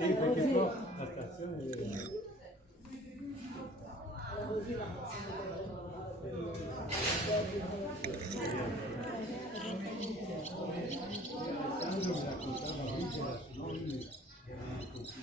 Sì, perché qua la stazione è Alessandro mi raccontava Brigida su nonni che erano così.